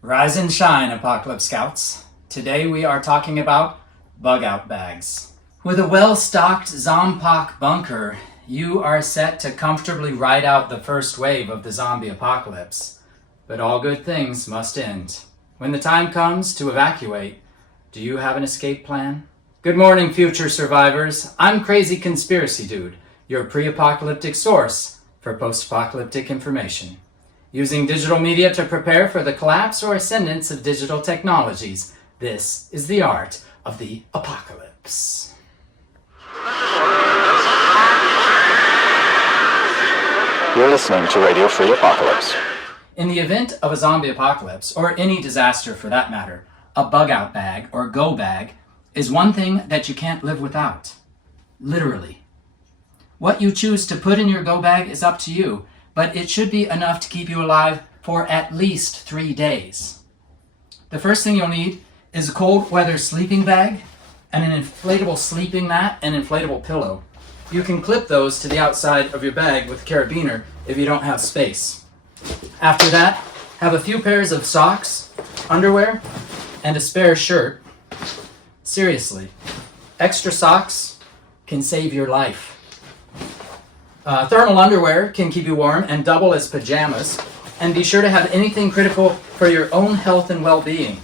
Rise and shine, Apocalypse Scouts. Today we are talking about bug-out bags. With a well-stocked Zompoc bunker, you are set to comfortably ride out the first wave of the zombie apocalypse. But all good things must end. When the time comes to evacuate, do you have an escape plan? Good morning, future survivors. I'm Crazy Conspiracy Dude, your pre-apocalyptic source for post-apocalyptic information. Using digital media to prepare for the collapse or ascendance of digital technologies, this is the art of the apocalypse. You're listening to Radio Free Apocalypse. In the event of a zombie apocalypse, or any disaster for that matter, a bug-out bag or go bag is one thing that you can't live without. Literally. What you choose to put in your go bag is up to you, but it should be enough to keep you alive for at least 3 days. The first thing you'll need is a cold weather sleeping bag and an inflatable sleeping mat and inflatable pillow. You can clip those to the outside of your bag with a carabiner if you don't have space. After that, have a few pairs of socks, underwear, and a spare shirt. Seriously, extra socks can save your life. Thermal underwear can keep you warm and double as pajamas. And be sure to have anything critical for your own health and well-being,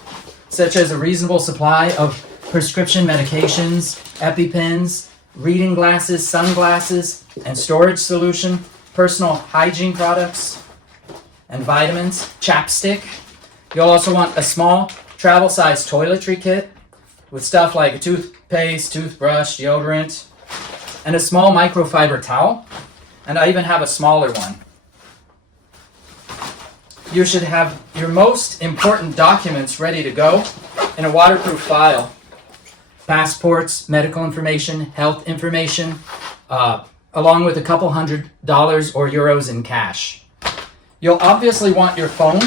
such as a reasonable supply of prescription medications, EpiPens, reading glasses, sunglasses, and storage solution, personal hygiene products, and vitamins, chapstick. You'll also want a small travel-sized toiletry kit with stuff like a toothpaste, toothbrush, deodorant, and a small microfiber towel. And I even have a smaller one. You should have your most important documents ready to go in a waterproof file. Passports, medical information, health information, along with a couple $100 or euros in cash. You'll obviously want your phone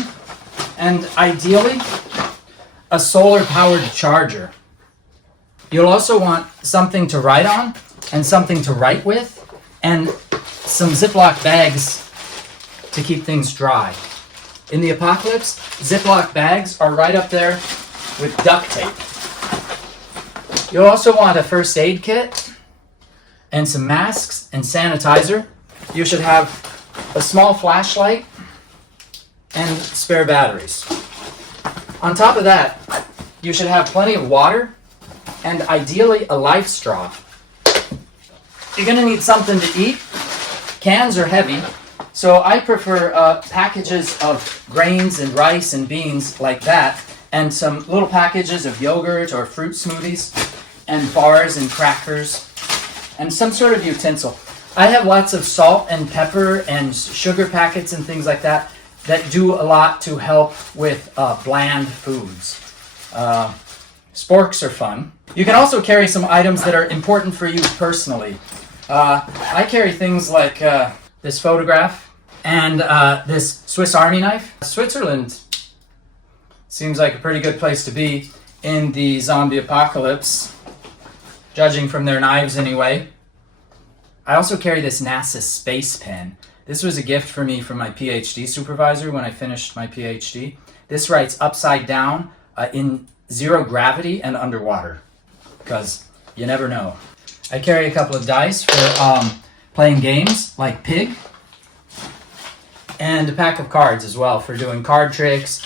and ideally a solar-powered charger. You'll also want something to write on and something to write with and some Ziploc bags to keep things dry. In the apocalypse, Ziploc bags are right up there with duct tape. You'll also want a first aid kit and some masks and sanitizer. You should have a small flashlight and spare batteries. On top of that, you should have plenty of water and ideally a life straw. You're going to need something to eat. Cans are heavy, so I prefer packages of grains and rice and beans like that, and some little packages of yogurt or fruit smoothies, and bars and crackers, and some sort of utensil. I have lots of salt and pepper and sugar packets and things like that that do a lot to help with bland foods. Sporks are fun. You can also carry some items that are important for you personally. I carry things like this photograph and this Swiss Army knife. Switzerland seems like a pretty good place to be in the zombie apocalypse, judging from their knives anyway. I also carry this NASA space pen. This was a gift for me from my PhD supervisor when I finished my PhD. This writes upside down in zero gravity and underwater, because you never know. I carry a couple of dice for playing games like Pig, and a pack of cards as well for doing card tricks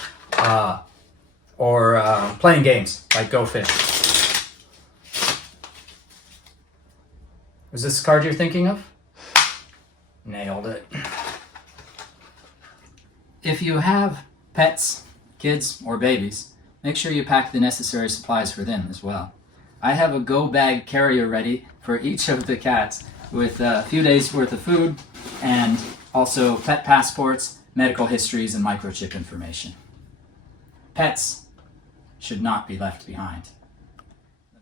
or playing games like Go Fish. Was this the card you're thinking of? Nailed it. If you have pets, kids, or babies, make sure you pack the necessary supplies for them as well. I have a go bag carrier ready for each of the cats with a few days worth of food and also pet passports, medical histories, and microchip information. Pets should not be left behind.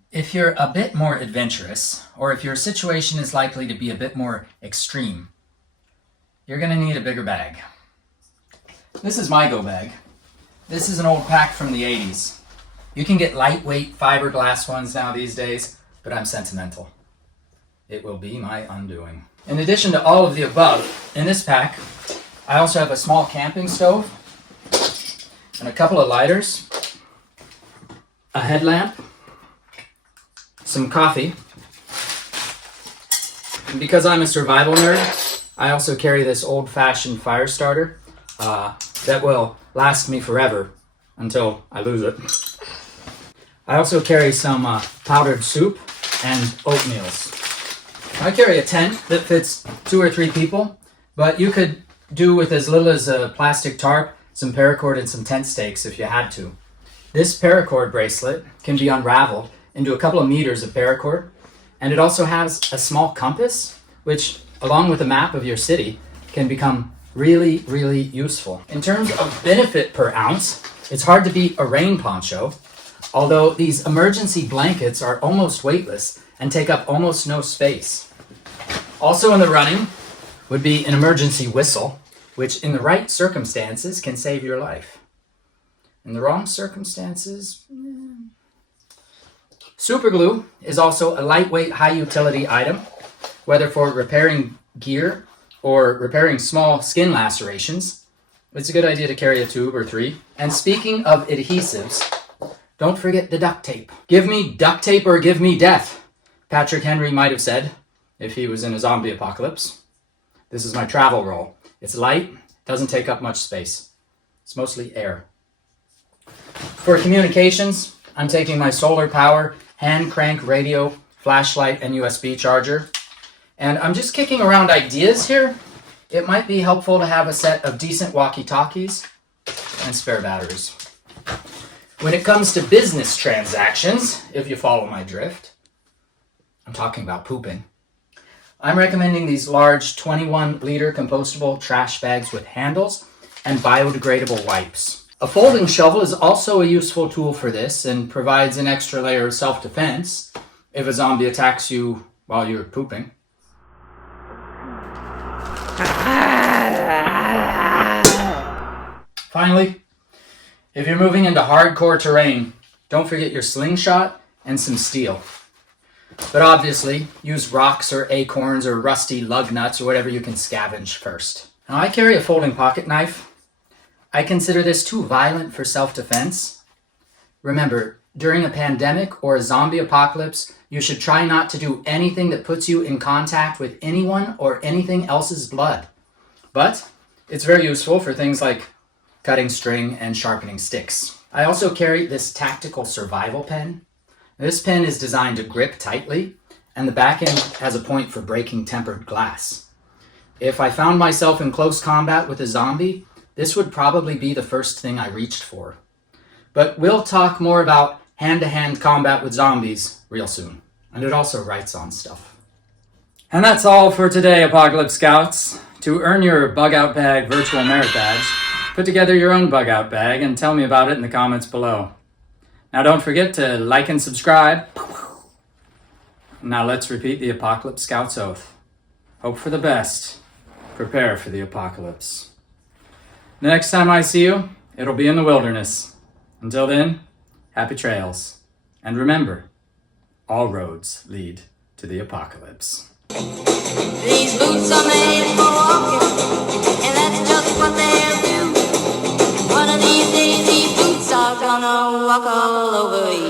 If you're a bit more adventurous, or if your situation is likely to be a bit more extreme, you're going to need a bigger bag. This is my go bag. This is an old pack from the 80s. You can get lightweight fiberglass ones now these days, but I'm sentimental. It will be my undoing. In addition to all of the above, in this pack, I also have a small camping stove and a couple of lighters, a headlamp, some coffee. And because I'm a survival nerd, I also carry this old-fashioned fire starter that will last me forever until I lose it. I also carry some powdered soup and oatmeals. I carry a tent that fits 2 or 3 people, but you could do with as little as a plastic tarp, some paracord, and some tent stakes if you had to. This paracord bracelet can be unraveled into a couple of meters of paracord, and it also has a small compass, which, along with a map of your city, can become really, really useful. In terms of benefit per ounce, it's hard to beat a rain poncho, although these emergency blankets are almost weightless and take up almost no space. Also in the running would be an emergency whistle, which in the right circumstances can save your life. In the wrong circumstances, super glue is also a lightweight, high utility item, whether for repairing gear or repairing small skin lacerations. It's a good idea to carry a tube or 3. And speaking of adhesives, don't forget the duct tape. Give me duct tape or give me death, Patrick Henry might have said if he was in a zombie apocalypse. This is my travel roll. It's light, doesn't take up much space. It's mostly air. For communications, I'm taking my solar power, hand crank radio, flashlight, and USB charger. And I'm just kicking around ideas here. It might be helpful to have a set of decent walkie-talkies and spare batteries. When it comes to business transactions, if you follow my drift, I'm talking about pooping, I'm recommending these large 21-liter compostable trash bags with handles and biodegradable wipes. A folding shovel is also a useful tool for this and provides an extra layer of self-defense if a zombie attacks you while you're pooping. Finally, if you're moving into hardcore terrain, don't forget your slingshot and some steel. But obviously, use rocks or acorns or rusty lug nuts or whatever you can scavenge first. Now, I carry a folding pocket knife. I consider this too violent for self-defense. Remember, during a pandemic or a zombie apocalypse, you should try not to do anything that puts you in contact with anyone or anything else's blood. But it's very useful for things like cutting string and sharpening sticks. I also carry this tactical survival pen. This pen is designed to grip tightly, and the back end has a point for breaking tempered glass. If I found myself in close combat with a zombie, this would probably be the first thing I reached for. But we'll talk more about hand-to-hand combat with zombies real soon. And it also writes on stuff. And that's all for today, Apocalypse Scouts. To earn your Bug Out Bag virtual merit badge, put together your own Bug Out Bag and tell me about it in the comments below. Now don't forget to like and subscribe. Now let's repeat the Apocalypse Scouts oath. Hope for the best. Prepare for the apocalypse. The next time I see you, it'll be in the wilderness. Until then, happy trails. And remember, all roads lead to the apocalypse. These boots are made for walking, and that's just what they'll do. One of these days, these boots are gonna walk all over you.